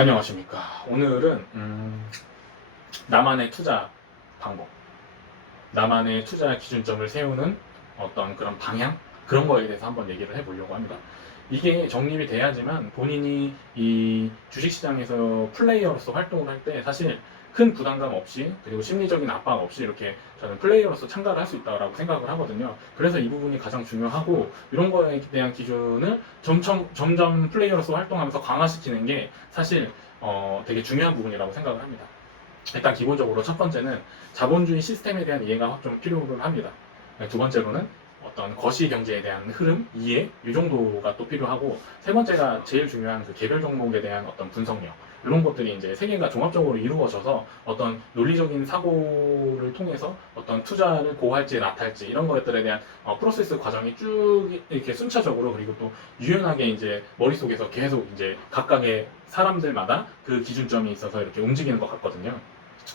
안녕하십니까. 오늘은 음, 나만의 투자 방법, 나만의 투자 기준점을 세우는 어떤 그런 방향 그런 거에 대해서 한번 얘기를 해보려고 합니다. 이게 정립이 돼야지만 본인이 이 주식시장에서 플레이어로서 활동을 할 때 사실 큰 부담감 없이 그리고 심리적인 압박 없이 이렇게 저는 플레이어로서 참가를 할 수 있다고 생각을 하거든요. 그래서 이 부분이 가장 중요하고 이런 거에 대한 기준을 점점, 점점 플레이어로서 활동하면서 강화시키는 게 사실 어, 되게 중요한 부분이라고 생각을 합니다. 일단 기본적으로 첫 번째는 자본주의 시스템에 대한 이해가 좀 필요를 합니다. 두 번째로는 어떤 거시 경제에 대한 흐름, 이해, 이 정도가 또 필요하고 세 번째가 제일 중요한 그 개별 종목에 대한 어떤 분석력 이런 것들이 이제 세 개가 종합적으로 이루어져서 어떤 논리적인 사고를 통해서 어떤 투자를 고할지 낫할지 이런 것들에 대한 어, 프로세스 과정이 쭉 이렇게 순차적으로 그리고 또 유연하게 이제 머릿속에서 계속 이제 각각의 사람들마다 그 기준점이 있어서 이렇게 움직이는 것 같거든요.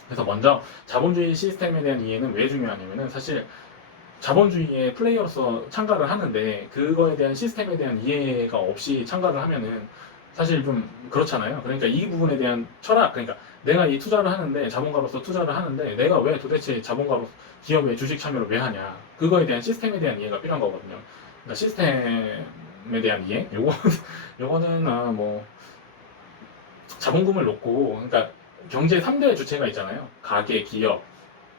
그래서 먼저 자본주의 시스템에 대한 이해는 왜 중요하냐면은 사실 자본주의의 플레이어로서 참가를 하는데 그거에 대한 시스템에 대한 이해가 없이 참가를 하면은 사실 좀 그렇잖아요. 그러니까 이 부분에 대한 철학, 그러니까 내가 이 투자를 하는데 자본가로서 투자를 하는데 내가 왜 도대체 자본가로 기업에 주식 참여를 왜 하냐? 그거에 대한 시스템에 대한 이해가 필요한 거거든요. 그러니까 시스템에 대한 이해, 요거 요거는 아, 뭐 자본금을 놓고 그러니까 경제 3대 주체가 있잖아요. 가계, 기업,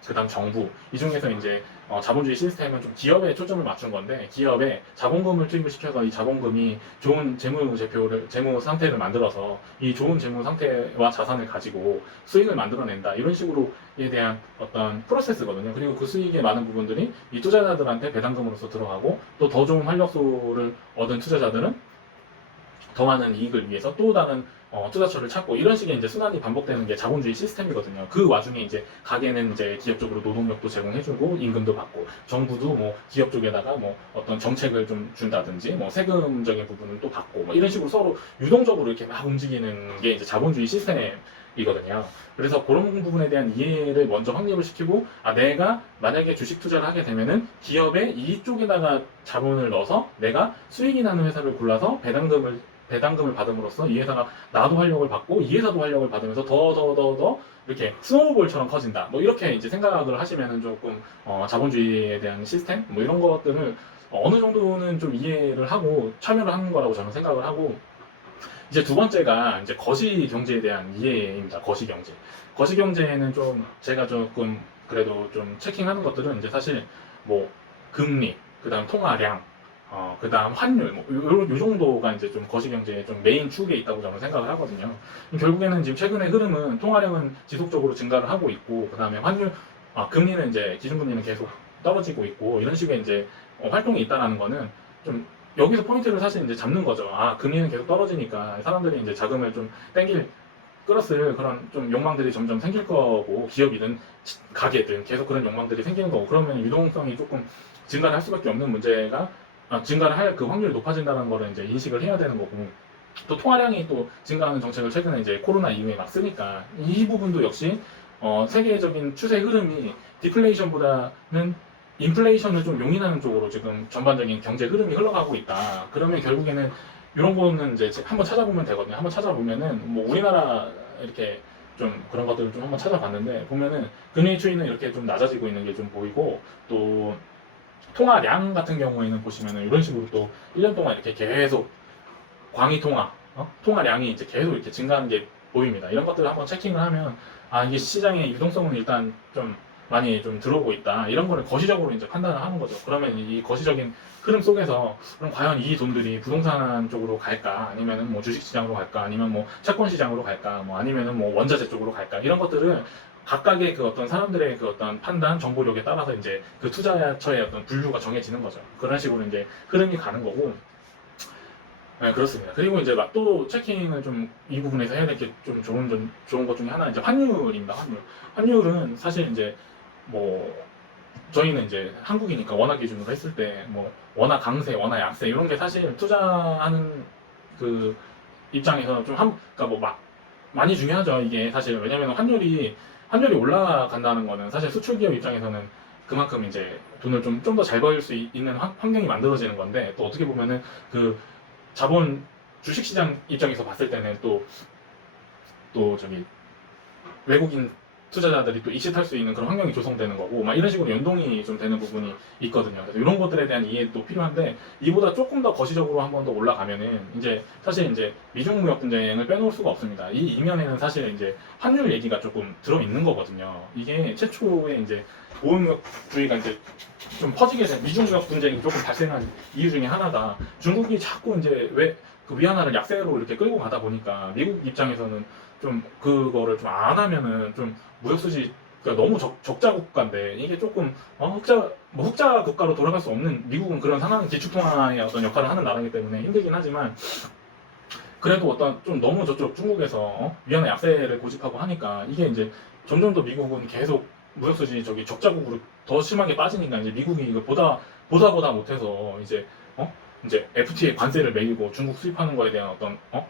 그다음 정부 이 중에서 이제 어, 자본주의 시스템은 좀 기업에 초점을 맞춘 건데 기업에 자본금을 투입을 시켜서 이 자본금이 좋은 재무 제표를 재무 상태를 만들어서 이 좋은 재무 상태와 자산을 가지고 수익을 만들어낸다 이런 식으로에 대한 어떤 프로세스거든요. 그리고 그 수익의 많은 부분들이 이 투자자들한테 배당금으로서 들어가고 또 더 좋은 활력소를 얻은 투자자들은 더 많은 이익을 위해서 또 다른 어, 투자처를 찾고 이런 식의 이제 순환이 반복되는 게 자본주의 시스템이거든요. 그 와중에 이제 가게는 이제 기업 쪽으로 노동력도 제공해주고 임금도 받고 정부도 뭐 기업 쪽에다가 뭐 어떤 정책을 좀 준다든지 뭐 세금적인 부분을 또 받고 뭐 이런 식으로 서로 유동적으로 이렇게 막 움직이는 게 이제 자본주의 시스템이거든요. 그래서 그런 부분에 대한 이해를 먼저 확립을 시키고 아 내가 만약에 주식 투자를 하게 되면은 기업에 이쪽에다가 자본을 넣어서 내가 수익이 나는 회사를 골라서 배당금을 배당금을 받음으로써 이 회사가 나도 활력을 받고 이 회사도 활력을 받으면서 더 더 더 더 이렇게 스노우볼처럼 커진다. 뭐 이렇게 이제 생각을 하시면은 조금 어, 자본주의에 대한 시스템 뭐 이런 것들을 어느 정도는 좀 이해를 하고 참여를 하는 거라고 저는 생각을 하고 이제 두 번째가 이제 거시 경제에 대한 이해입니다. 거시 경제. 거시 경제는 좀 제가 조금 그래도 좀 체킹하는 것들은 이제 사실 뭐 금리, 그다음 통화량, 어, 그 다음 환율, 뭐, 요, 요 정도가 이제 좀 거시경제의 좀 메인 축에 있다고 저는 생각을 하거든요. 결국에는 지금 최근의 흐름은 통화량은 지속적으로 증가를 하고 있고, 그 다음에 환율, 아, 금리는 이제 기준금리는 계속 떨어지고 있고, 이런 식의 이제 어, 활동이 있다라는 거는 좀 여기서 포인트를 사실 이제 잡는 거죠. 아, 금리는 계속 떨어지니까 사람들이 이제 자금을 좀 땡길, 끌었을 그런 좀 욕망들이 점점 생길 거고, 기업이든 가게든 계속 그런 욕망들이 생기는 거고, 그러면 유동성이 조금 증가를 할 수밖에 없는 문제가 아, 증가를 할 그 확률이 높아진다는 거를 이제 인식을 해야 되는 거고 또 통화량이 또 증가하는 정책을 최근에 이제 코로나 이후에 막 쓰니까 이 부분도 역시 어, 세계적인 추세 흐름이 디플레이션보다는 인플레이션을 좀 용인하는 쪽으로 지금 전반적인 경제 흐름이 흘러가고 있다. 그러면 결국에는 이런 거는 이제 한번 찾아보면 되거든요. 한번 찾아보면은 뭐 우리나라 이렇게 좀 그런 것들을 좀 한번 찾아봤는데 보면은 금리 추이는 이렇게 좀 낮아지고 있는 게 좀 보이고 또 통화량 같은 경우에는 보시면은 이런 식으로 또 1년 동안 이렇게 계속 광의 통화, 어? 통화량이 이제 계속 이렇게 증가하는 게 보입니다. 이런 것들을 한번 체킹을 하면 아 이게 시장의 유동성은 일단 좀 많이 좀 들어오고 있다. 이런 거를 거시적으로 이제 판단을 하는 거죠. 그러면 이 거시적인 흐름 속에서 그럼 과연 이 돈들이 부동산 쪽으로 갈까? 아니면은 뭐 주식 시장으로 갈까? 아니면 뭐 채권 시장으로 갈까? 뭐 아니면은 뭐 원자재 쪽으로 갈까? 이런 것들을 각각의 그 어떤 사람들의 그 어떤 판단, 정보력에 따라서 이제 그 투자처의 어떤 분류가 정해지는 거죠. 그런 식으로 이제 흐름이 가는 거고. 네, 그렇습니다. 그리고 이제 막또 체킹을 좀 이 부분에서 해야 될 게 좀 좋은 좀 좋은 것 중에 하나 이제 환율입니다. 환율. 환율은 사실 이제 뭐 저희는 이제 한국이니까 원화 기준으로 했을 때 뭐 원화 강세, 원화 약세 이런 게 사실 투자하는 그 입장에서 좀 한, 그러니까 뭐 막 많이 중요하죠. 이게 사실 왜냐면 환율이 환율이 올라간다는 거는 사실 수출 기업 입장에서는 그만큼 이제 돈을 좀 좀 더 잘 벌 수 있는 환- 환경이 만들어지는 건데 또 어떻게 보면은 그 자본 주식시장 입장에서 봤을 때는 또 또 저기 외국인 투자자들이 또 이식할 수 있는 그런 환경이 조성되는 거고 막 이런 식으로 연동이 좀 되는 부분이 있거든요. 그래서 이런 것들에 대한 이해도 필요한데 이보다 조금 더 거시적으로 한 번 더 올라가면은 이제 사실 이제 미중 무역 분쟁을 빼놓을 수가 없습니다. 이 이면에는 사실 이제 환율 얘기가 조금 들어 있는 거거든요. 이게 최초에 이제 보호무역주의가 이제 좀 퍼지게 된 미중 무역 분쟁이 조금 발생한 이유 중에 하나가 중국이 자꾸 이제 왜 그 위안화를 약세로 이렇게 끌고 가다 보니까 미국 입장에서는 좀 그거를 좀 안 하면은 좀 무역 수지가 너무 적, 적자 국가인데 이게 조금 어, 흑자 뭐 흑자 국가로 돌아갈 수 없는 미국은 그런 상황 기축통화의 어떤 역할을 하는 나라이기 때문에 힘들긴 하지만 그래도 어떤 좀 너무 저쪽 중국에서 어? 위안화 약세를 고집하고 하니까 이게 이제 점점 더 미국은 계속 무역 수지 저기 적자국으로 더 심하게 빠지니까 이제 미국이 이거 보다 보다 보다 못해서 이제 어 이제 FTA 관세를 매기고 중국 수입하는 거에 대한 어떤 어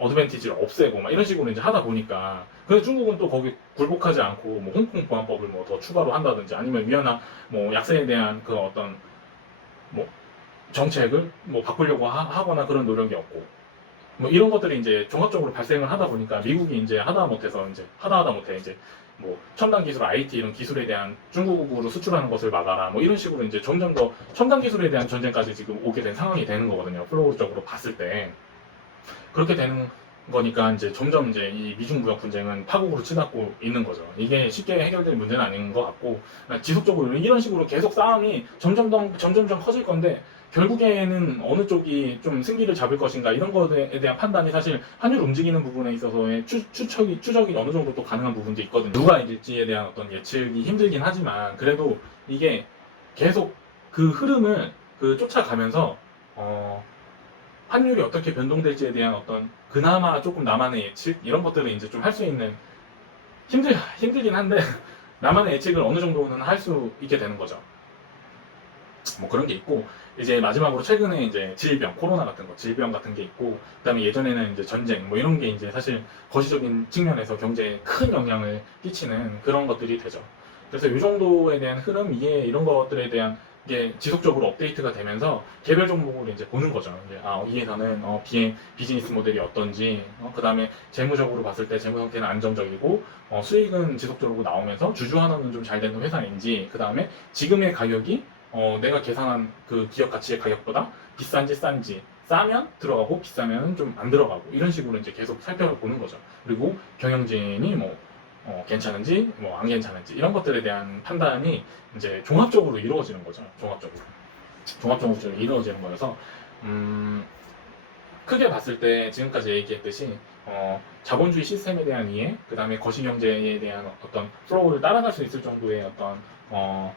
어드밴티지를 없애고 막 이런 식으로 이제 하다 보니까 근데 중국은 또 거기 굴복하지 않고 뭐 홍콩 보안법을 뭐 더 추가로 한다든지 아니면 위안화 뭐 약세에 대한 그 어떤 뭐 정책을 뭐 바꾸려고 하, 거나 그런 노력이 없고 뭐 이런 것들이 이제 종합적으로 발생을 하다 보니까 미국이 이제 하다 못해서 이제 하다 하다 못해 이제 뭐 첨단 기술 IT 이런 기술에 대한 중국으로 수출하는 것을 막아라 뭐 이런 식으로 이제 점점 더 첨단 기술에 대한 전쟁까지 지금 오게 된 상황이 되는 거거든요. 플로우적으로 봤을 때 그렇게 되는 거니까 이제 점점 이제 이 미중 무역 분쟁은 파국으로 치닫고 있는 거죠. 이게 쉽게 해결될 문제는 아닌 것 같고 그러니까 지속적으로 이런 식으로 계속 싸움이 점점 더 점점 점 커질 건데 결국에는 어느 쪽이 좀 승기를 잡을 것인가 이런 것에 대한 판단이 사실 환율 움직이는 부분에 있어서의 추, 추측이 추적이 어느 정도 또 가능한 부분도 있거든요. 누가 이길지에 대한 어떤 예측이 힘들긴 하지만 그래도 이게 계속 그 흐름을 그 쫓아가면서 어, 환율이 어떻게 변동될지에 대한 어떤 그나마 조금 나만의 예측 이런 것들을 이제 좀 할 수 있는 힘들 힘들긴 한데 나만의 예측을 어느 정도는 할 수 있게 되는 거죠. 뭐 그런 게 있고 이제 마지막으로 최근에 이제 질병 코로나 같은 거 질병 같은 게 있고 그다음에 예전에는 이제 전쟁 뭐 이런 게 이제 사실 거시적인 측면에서 경제에 큰 영향을 끼치는 그런 것들이 되죠. 그래서 이 정도에 대한 흐름 이해 이런 것들에 대한 이게 지속적으로 업데이트가 되면서 개별 종목을 이제 보는 거죠. 이제 아, 여기에서는 어, 비행 비즈니스 모델이 어떤지, 어, 그 다음에 재무적으로 봤을 때 재무 상태는 안정적이고, 어, 수익은 지속적으로 나오면서 주주 환원은 좀잘 되는 회사인지, 그 다음에 지금의 가격이 어, 내가 계산한 그 기업 가치의 가격보다 비싼지 싼지, 싸면 들어가고 비싸면 좀 안 들어가고 이런 식으로 이제 계속 살펴보는 거죠. 그리고 경영진이 뭐 어, 괜찮은지 뭐 안 괜찮은지 이런 것들에 대한 판단이 이제 종합적으로 이루어지는 거죠. 종합적으로 종합적으로 이루어지는 거여서 음, 크게 봤을 때 지금까지 얘기했듯이 어, 자본주의 시스템에 대한 이해, 그 다음에 거시경제에 대한 어떤 플로우를 따라갈 수 있을 정도의 어떤 어,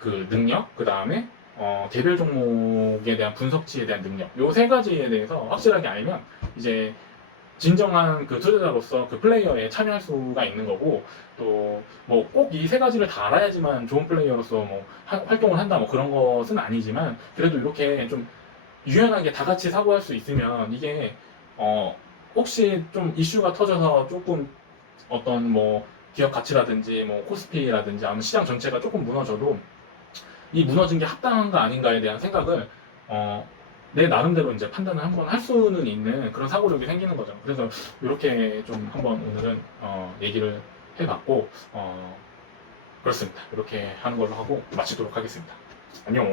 그 능력, 그 다음에 어, 개별 종목에 대한 분석치에 대한 능력, 요 세 가지에 대해서 확실하게 알면 이제 진정한 그 투자자로서 그 플레이어에 참여할 수가 있는 거고 또 뭐 꼭 이 세 가지를 다 알아야지만 좋은 플레이어로서 뭐 하- 활동을 한다 뭐 그런 것은 아니지만 그래도 이렇게 좀 유연하게 다 같이 사고할 수 있으면 이게 어 혹시 좀 이슈가 터져서 조금 어떤 뭐 기업 가치라든지 뭐 코스피라든지 아니면 시장 전체가 조금 무너져도 이 무너진 게 합당한가 아닌가에 대한 생각을 어 내 나름대로 이제 판단을 한번 할 수는 있는 그런 사고력이 생기는 거죠. 그래서 이렇게 좀 한번 오늘은 어, 얘기를 해봤고 어, 그렇습니다. 이렇게 하는 걸로 하고 마치도록 하겠습니다. 안녕.